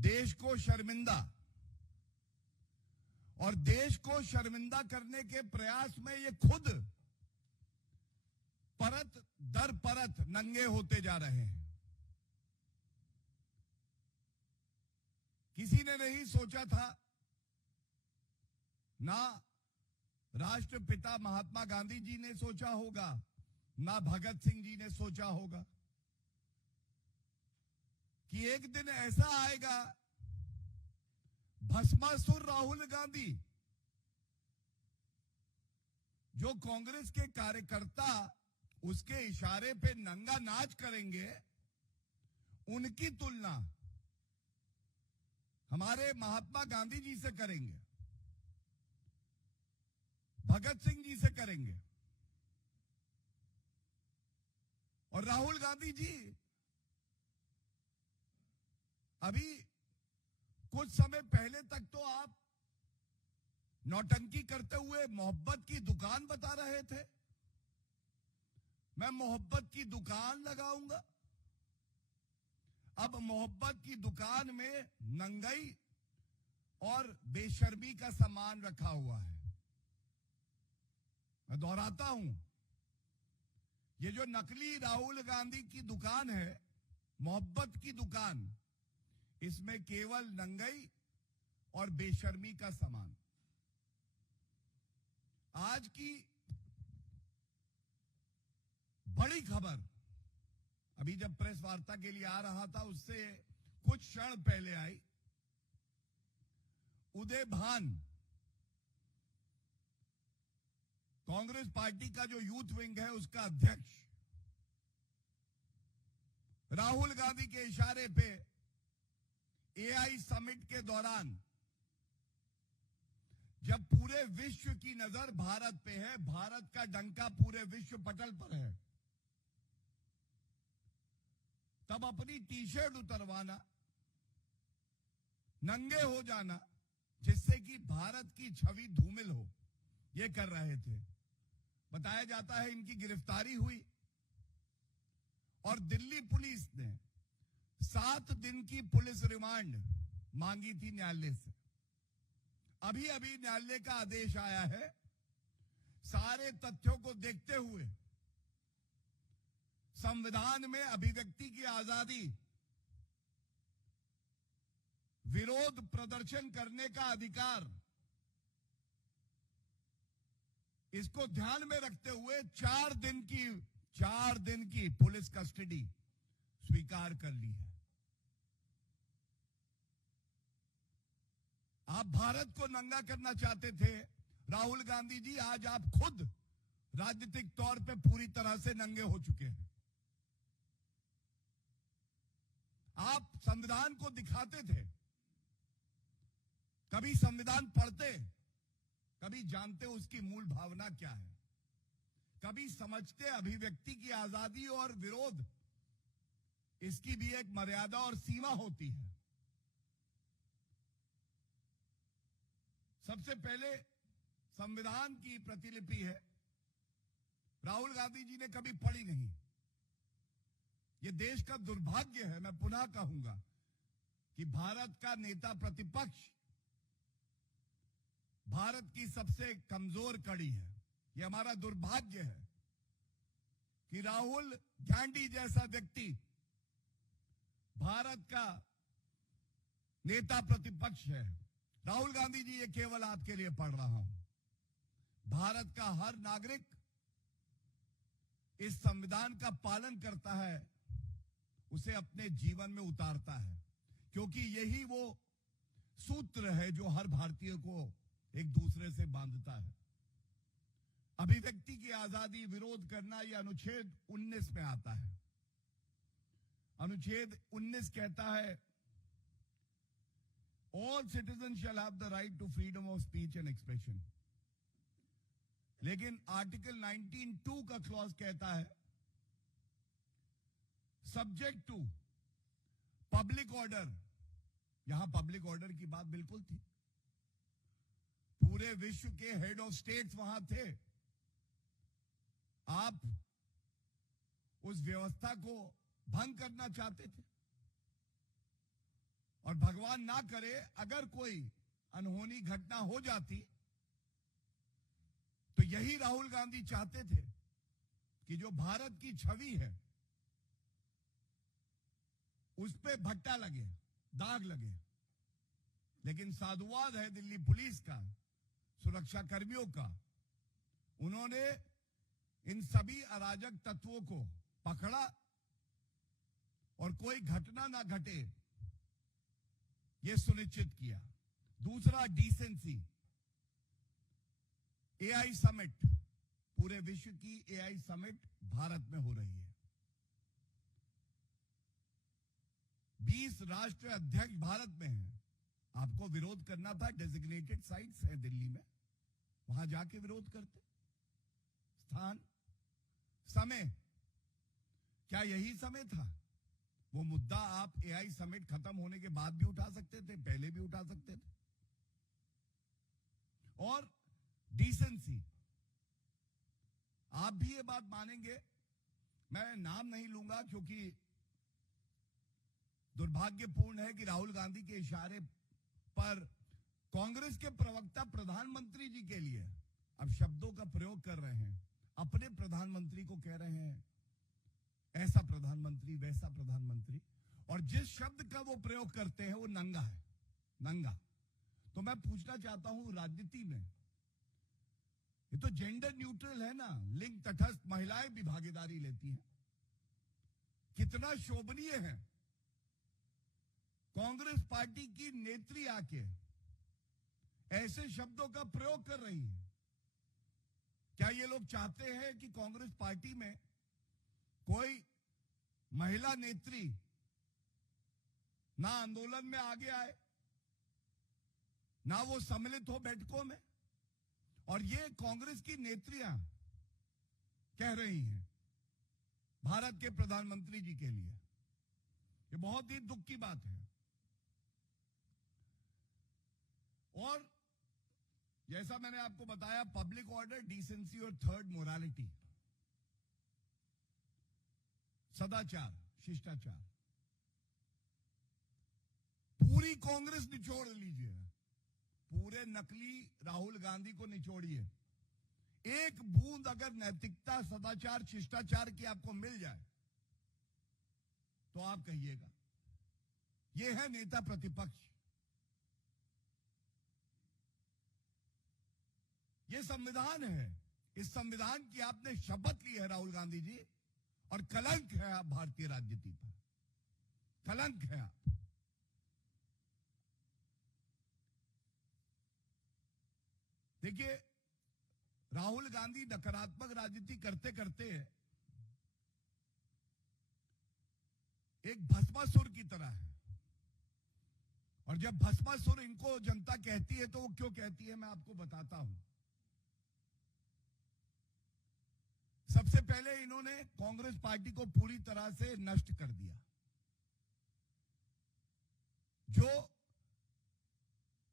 देश को शर्मिंदा, और देश को शर्मिंदा करने के प्रयास में ये खुद परत दर परत नंगे होते जा रहे हैं। किसी ने नहीं सोचा था, ना राष्ट्रपिता महात्मा गांधी जी ने सोचा होगा, ना भगत सिंह जी ने सोचा होगा कि एक दिन ऐसा आएगा, भस्मासुर राहुल गांधी, जो कांग्रेस के कार्यकर्ता उसके इशारे पे नंगा नाच करेंगे, उनकी तुलना हमारे महात्मा गांधी जी से करेंगे, भगत सिंह जी से करेंगे। और राहुल गांधी जी अभी कुछ समय पहले तक तो आप नौटंकी करते हुए मोहब्बत की दुकान बता रहे थे, मैं मोहब्बत की दुकान लगाऊंगा। अब मोहब्बत की दुकान में नंगाई और बेशर्मी का सामान रखा हुआ है। मैं दोहराता हूं, ये जो नकली राहुल गांधी की दुकान है, मोहब्बत की दुकान, इसमें केवल नंगाई और बेशर्मी का सामान। आज की बड़ी खबर, अभी जब प्रेस वार्ता के लिए आ रहा था उससे कुछ क्षण पहले आई। उदय भान, कांग्रेस पार्टी का जो यूथ विंग है उसका अध्यक्ष, राहुल गांधी के इशारे पे एआई समिट के दौरान, जब पूरे विश्व की नजर भारत पे है, भारत का डंका पूरे विश्व पटल पर है, तब अपनी टी शर्ट उतरवाना, नंगे हो जाना, जिससे कि भारत की छवि धूमिल हो, ये कर रहे थे। बताया जाता है इनकी गिरफ्तारी हुई और दिल्ली पुलिस ने 7 दिन की पुलिस रिमांड मांगी थी न्यायालय से। अभी अभी न्यायालय का आदेश आया है। सारे तथ्यों को देखते हुए संविधान में अभिव्यक्ति की आजादी, विरोध प्रदर्शन करने का अधिकार, इसको ध्यान में रखते हुए 4 दिन की पुलिस कस्टडी स्वीकार कर ली है। आप भारत को नंगा करना चाहते थे राहुल गांधी जी, आज आप खुद राजनीतिक तौर पे पूरी तरह से नंगे हो चुके हैं। आप संविधान को दिखाते थे, कभी संविधान पढ़ते, कभी जानते उसकी मूल भावना क्या है, कभी समझते अभिव्यक्ति की आजादी और विरोध, इसकी भी एक मर्यादा और सीमा होती है। सबसे पहले संविधान की प्रतिलिपि है, राहुल गांधी जी ने कभी पढ़ी नहीं। यह देश का दुर्भाग्य है, मैं पुनः कहूंगा कि भारत का नेता प्रतिपक्ष भारत की सबसे कमजोर कड़ी है। यह हमारा दुर्भाग्य है कि राहुल गांधी जैसा व्यक्ति भारत का नेता प्रतिपक्ष है। राहुल गांधी जी, ये केवल आपके लिए पढ़ रहा हूं, भारत का हर नागरिक इस संविधान का पालन करता है, उसे अपने जीवन में उतारता है, क्योंकि यही वो सूत्र है जो हर भारतीय को एक दूसरे से बांधता है। अभिव्यक्ति की आजादी, विरोध करना, यह अनुच्छेद 19 में आता है। अनुच्छेद 19 कहता है, all citizen shall have the right to freedom of speech and expression. लेकिन आर्टिकल 19(2) का क्लॉज कहता है, सब्जेक्ट टू पब्लिक ऑर्डर। यहां पब्लिक ऑर्डर की बात बिल्कुल थी, पूरे विश्व के हेड ऑफ स्टेट्स वहां थे। आप उस व्यवस्था को भंग करना चाहते थे और भगवान ना करे अगर कोई अनहोनी घटना हो जाती तो यही राहुल गांधी चाहते थे कि जो भारत की छवि है उस पे भट्टा लगे, दाग लगे। लेकिन साधुवाद है दिल्ली पुलिस का, सुरक्षा कर्मियों का, उन्होंने इन सभी अराजक तत्वों को पकड़ा और कोई घटना ना घटे यह सुनिश्चित किया। दूसरा, डिसेंसी। एआई समिट, पूरे विश्व की एआई समिट भारत में हो रही है। 20 राष्ट्र अध्यक्ष भारत में हैं। आपको विरोध करना था, डेजिग्नेटेड साइट्स है दिल्ली में, वहां जाके विरोध करते। स्थान, समय, क्या यही समय था? वो मुद्दा आप एआई समिट खत्म होने के बाद भी उठा सकते थे, पहले भी उठा सकते थे। और डिसेंसी, आप भी ये बात मानेंगे, मैं नाम नहीं लूंगा क्योंकि दुर्भाग्यपूर्ण है कि राहुल गांधी के इशारे पर कांग्रेस के प्रवक्ता प्रधानमंत्री जी के लिए अब शब्दों का प्रयोग कर रहे हैं। अपने प्रधानमंत्री को कह रहे हैं ऐसा प्रधानमंत्री, वैसा प्रधानमंत्री, और जिस शब्द का वो प्रयोग करते हैं वो नंगा है, नंगा। तो मैं पूछना चाहता हूं, राजनीति में ये तो जेंडर न्यूट्रल है ना, लिंग तटस्थ, महिलाएं भी भागीदारी लेती हैं। कितना शोभनीय है कांग्रेस पार्टी की नेत्री आके ऐसे शब्दों का प्रयोग कर रही है। क्या ये लोग चाहते हैं कि कांग्रेस पार्टी में कोई महिला नेत्री ना आंदोलन में आगे आए, ना वो सम्मिलित हो बैठकों में? और ये कांग्रेस की नेत्रियां कह रही हैं भारत के प्रधानमंत्री जी के लिए। ये बहुत ही दुख की बात है। और जैसा मैंने आपको बताया, पब्लिक ऑर्डर, डिसेंसी और थर्ड, मोरालिटी, सदाचार, शिष्टाचार। पूरी कांग्रेस निचोड़ लीजिए, पूरे नकली राहुल गांधी को निचोड़िए। एक बूंद अगर नैतिकता, सदाचार, शिष्टाचार की आपको मिल जाए तो आप कहिएगा। यह है नेता प्रतिपक्ष। यह संविधान है। इस संविधान की आपने शपथ ली है राहुल गांधी जी, और कलंक है आप भारतीय राजनीति पर, कलंक है आप। देखिए, राहुल गांधी नकारात्मक राजनीति करते करते एक भस्मासुर की तरह है। और जब भस्मासुर इनको जनता कहती है तो वो क्यों कहती है, मैं आपको बताता हूं। सबसे पहले इन्होंने कांग्रेस पार्टी को पूरी तरह से नष्ट कर दिया। जो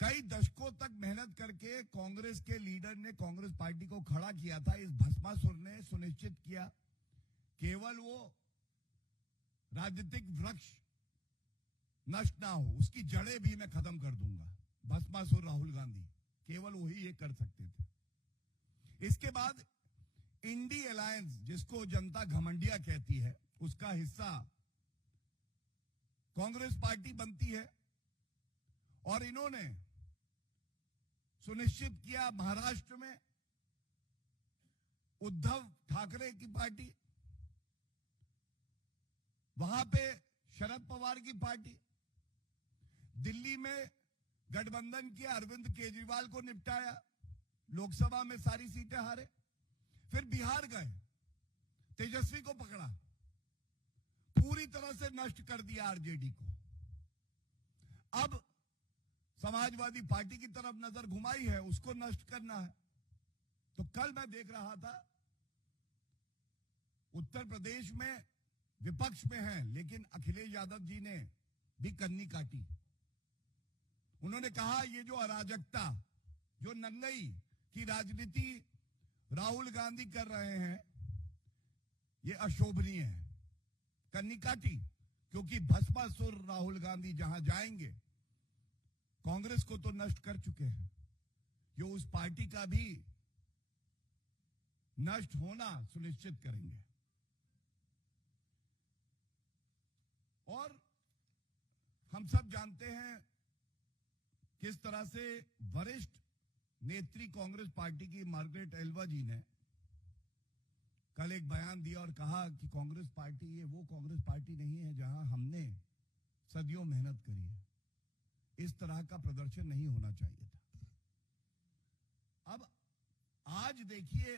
कई दशकों तक मेहनत करके कांग्रेस के लीडर ने कांग्रेस पार्टी को खड़ा किया था, इस भस्मासुर ने सुनिश्चित किया केवल वो राजनीतिक वृक्ष नष्ट ना हो, उसकी जड़ें भी मैं खत्म कर दूंगा। भस्मासुर राहुल गांधी, केवल वही ये कर सकते थे। इसके बाद इंडी अलायंस, जिसको जनता घमंडिया कहती है, उसका हिस्सा कांग्रेस पार्टी बनती है। और इन्होंने सुनिश्चित किया महाराष्ट्र में उद्धव ठाकरे की पार्टी, वहां पे शरद पवार की पार्टी, दिल्ली में गठबंधन के अरविंद केजरीवाल को निपटाया, लोकसभा में सारी सीटें हारे। फिर बिहार गए, तेजस्वी को पकड़ा, पूरी तरह से नष्ट कर दिया आरजेडी को। अब समाजवादी पार्टी की तरफ नजर घुमाई है, उसको नष्ट करना है। तो कल मैं देख रहा था, उत्तर प्रदेश में विपक्ष में है, लेकिन अखिलेश यादव जी ने भी कन्नी काटी। उन्होंने कहा ये जो अराजकता, जो नंगई की राजनीति राहुल गांधी कर रहे हैं, ये अशोभनीय है। कन्नी काटी। क्योंकि भस्मासुर राहुल गांधी जहां जाएंगे, कांग्रेस को तो नष्ट कर चुके हैं, जो उस पार्टी का भी नष्ट होना सुनिश्चित करेंगे। और हम सब जानते हैं किस तरह से वरिष्ठ नेत्री कांग्रेस पार्टी की मार्गरेट एल्वा जी ने कल एक बयान दिया और कहा कि कांग्रेस पार्टी ये वो कांग्रेस पार्टी नहीं है जहां हमने सदियों मेहनत करी है। इस तरह का प्रदर्शन नहीं होना चाहिए था। अब आज देखिए,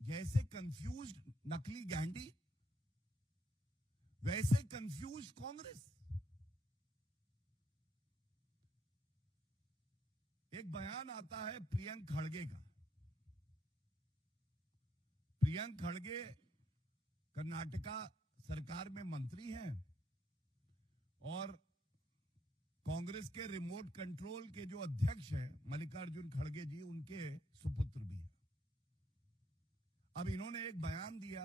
जैसे कंफ्यूज्ड नकली गांधी, वैसे कंफ्यूज कांग्रेस। एक बयान आता है प्रियंक खड़गे का। प्रियंक खड़गे कर्नाटका सरकार में मंत्री हैं और कांग्रेस के रिमोट कंट्रोल के जो अध्यक्ष हैं मल्लिकार्जुन खड़गे जी, उनके सुपुत्र भी हैं। अब इन्होंने एक बयान दिया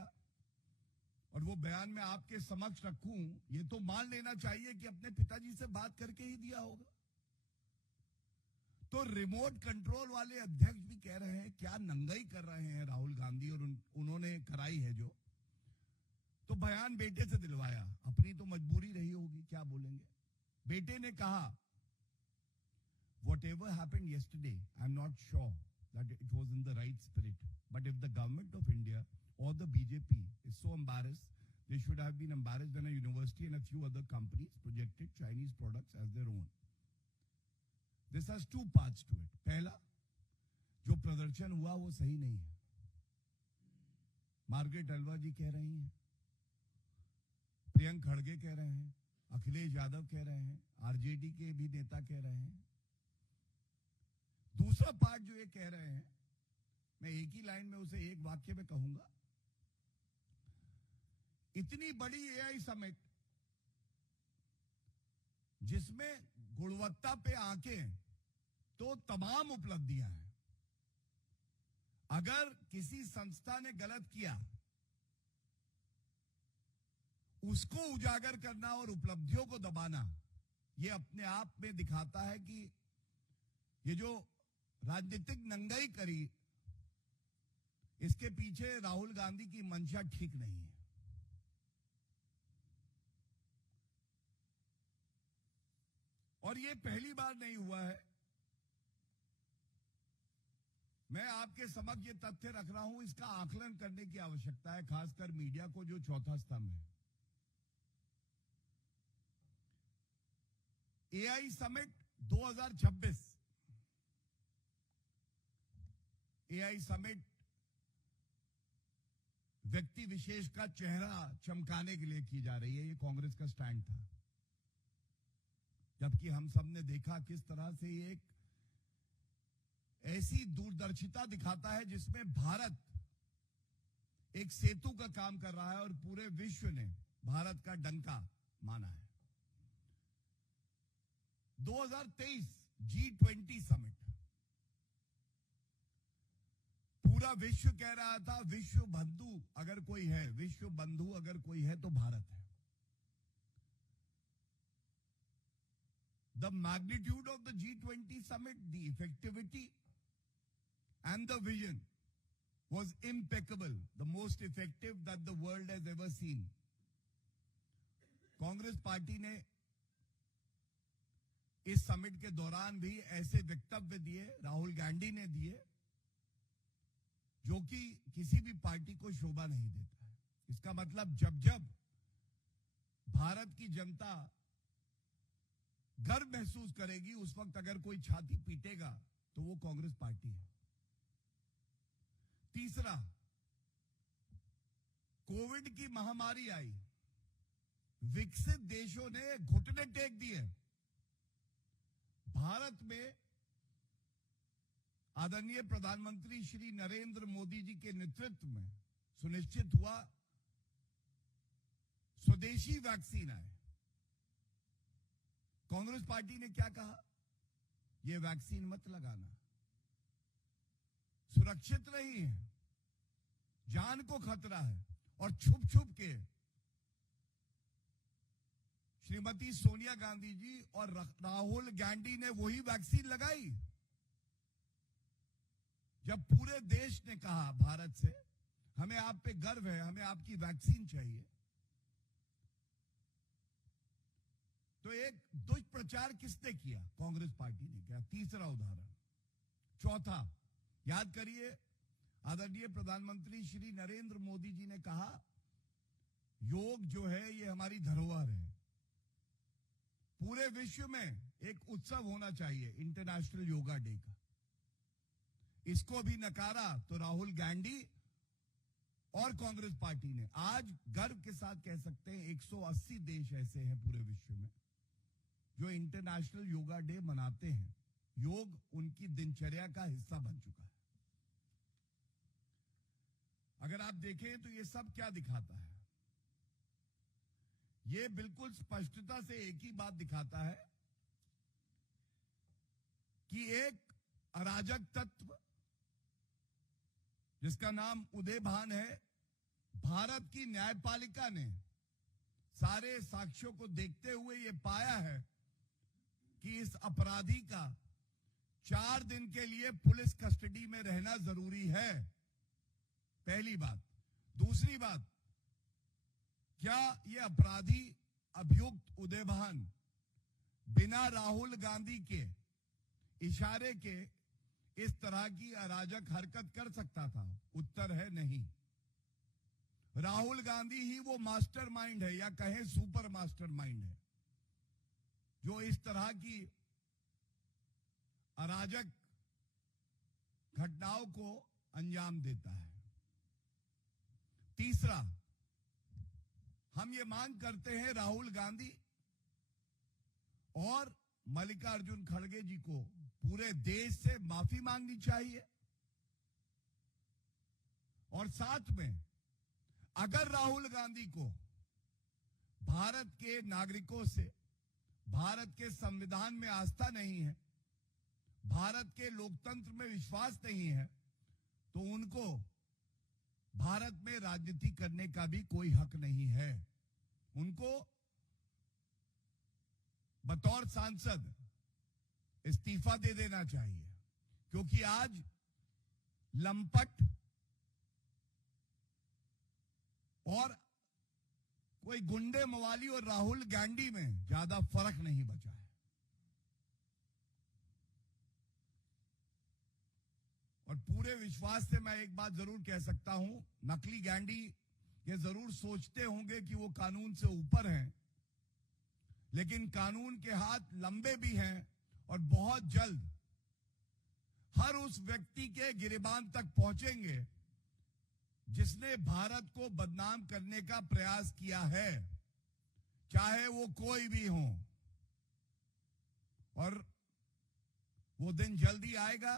और वो बयान मैं आपके समक्ष रखूं, ये तो मान लेना चाहिए कि अपने पिताजी से बात करके ही दिया होगा। तो रिमोट कंट्रोल वाले अध्यक्ष भी कह रहे हैं क्या नंगाई कर रहे हैं राहुल गांधी, और उन्होंने कराई है जो, तो बयान बेटे से दिलवाया। अपनी तो मजबूरी रही होगी, क्या बोलेंगे। बेटे ने कहा, whatever happened yesterday, I'm not sure that it was in the right spirit. But if the government of India or the BJP is so embarrassed, they should have been embarrassed when a university and a few other companies projected Chinese products as their own. This has two parts to it. पहला, जो प्रदर्शन हुआ वो सही नहीं है, Margaret Alva जी कह रही हैं, प्रियंक खड़गे कह रहे हैं, अखिलेश यादव कह रहे हैं, आरजेडी के भी नेता कह रहे हैं। दूसरा पार्ट जो ये कह रहे हैं, मैं एक ही लाइन में उसे एक वाक्य में कहूंगा, इतनी बड़ी एआई समिट जिसमें गुणवत्ता पे आंकें तो तमाम उपलब्धियां हैं, अगर किसी संस्था ने गलत किया उसको उजागर करना और उपलब्धियों को दबाना, यह अपने आप में दिखाता है कि ये जो राजनीतिक नंगाई करी, इसके पीछे राहुल गांधी की मंशा ठीक नहीं है। और ये पहली बार नहीं हुआ है। मैं आपके समक्ष ये तथ्य रख रहा हूं, इसका आकलन करने की आवश्यकता है, खासकर मीडिया को जो चौथा स्तंभ है। एआई समिट 2026, एआई समिट व्यक्ति विशेष का चेहरा चमकाने के लिए की जा रही है, ये कांग्रेस का स्टैंड था। जबकि हम सब ने देखा किस तरह से ये एक ऐसी दूरदर्शिता दिखाता है जिसमें भारत एक सेतु का काम कर रहा है और पूरे विश्व ने भारत का डंका माना है। 2023 G20 समिट, पूरा विश्व कह रहा था विश्व बंधु अगर कोई है, विश्व बंधु अगर कोई है तो भारत है। The magnitude of the G20 summit, the effectivity and the vision was impeccable, the most effective that the world has ever seen. Congress party ने इस समिट के दौरान भी ऐसे वक्तव्य दिए, राहुल गांधी ने दिए, जो कि किसी भी पार्टी को शोभा नहीं देता है। इसका मतलब जब जब भारत की जनता गर्व महसूस करेगी, उस वक्त अगर कोई छाती पीटेगा तो वो कांग्रेस पार्टी है। तीसरा, कोविड की महामारी आई, विकसित देशों ने घुटने टेक दिए। भारत में आदरणीय प्रधानमंत्री श्री नरेंद्र मोदी जी के नेतृत्व में सुनिश्चित हुआ स्वदेशी वैक्सीन आए। कांग्रेस पार्टी ने क्या कहा, यह वैक्सीन मत लगाना, सुरक्षित नहीं है, जान को खतरा है, और छुप छुप के श्रीमती सोनिया गांधी जी और राहुल गांधी ने वही वैक्सीन लगाई। जब पूरे देश ने कहा भारत से, हमें आप पे गर्व है, हमें आपकी वैक्सीन चाहिए, तो एक दुष्प्रचार किसने किया? कांग्रेस पार्टी ने किया। तीसरा उदाहरण। चौथा, याद करिए, आदरणीय प्रधानमंत्री श्री नरेंद्र मोदी जी ने कहा योग जो है ये हमारी धरोहर है, पूरे विश्व में एक उत्सव होना चाहिए इंटरनेशनल योगा डे का। इसको भी नकारा तो राहुल गांधी और कांग्रेस पार्टी ने। आज गर्व के साथ कह सकते हैं 180 देश ऐसे हैं पूरे विश्व में जो इंटरनेशनल योगा डे मनाते हैं। योग उनकी दिनचर्या का हिस्सा बन चुका है। अगर आप देखें तो ये सब क्या दिखाता है? ये बिल्कुल स्पष्टता से एक ही बात दिखाता है कि एक अराजक तत्व जिसका नाम उदय भान है, भारत की न्यायपालिका ने सारे साक्ष्यों को देखते हुए यह पाया है कि इस अपराधी का 4 दिन के लिए पुलिस कस्टडी में रहना जरूरी है। पहली बात। दूसरी बात, क्या यह अपराधी अभियुक्त उदय भान बिना राहुल गांधी के इशारे के इस तरह की अराजक हरकत कर सकता था? उत्तर है नहीं। राहुल गांधी ही वो मास्टरमाइंड है, या कहें सुपर मास्टरमाइंड है, जो इस तरह की अराजक घटनाओं को अंजाम देता है। तीसरा, हम ये मांग करते हैं राहुल गांधी और मल्लिकार्जुन खड़गे जी को पूरे देश से माफी मांगनी चाहिए। और साथ में, अगर राहुल गांधी को भारत के नागरिकों से, भारत के संविधान में आस्था नहीं है, भारत के लोकतंत्र में विश्वास नहीं है, तो उनको भारत में राजनीति करने का भी कोई हक नहीं है। उनको बतौर सांसद इस्तीफा दे देना चाहिए, क्योंकि आज लंपट और कोई गुंडे मवाली और राहुल गांधी में ज्यादा फर्क नहीं बचा है। और पूरे विश्वास से मैं एक बात जरूर कह सकता हूं, नकली गांधी ये जरूर सोचते होंगे कि वो कानून से ऊपर हैं, लेकिन कानून के हाथ लंबे भी हैं और बहुत जल्द हर उस व्यक्ति के गिरेबान तक पहुंचेंगे जिसने भारत को बदनाम करने का प्रयास किया है, चाहे वो कोई भी हो। और वो दिन जल्दी आएगा,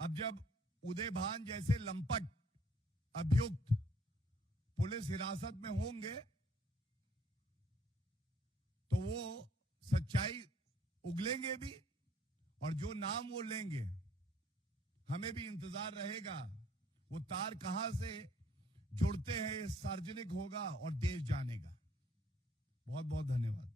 अब जब उदय भान जैसे लंपट अभियुक्त पुलिस हिरासत में होंगे तो वो सच्चाई उगलेंगे भी, और जो नाम वो लेंगे हमें भी इंतजार रहेगा वो तार कहां से जुड़ते हैं, सार्वजनिक होगा और देश जानेगा। बहुत बहुत धन्यवाद।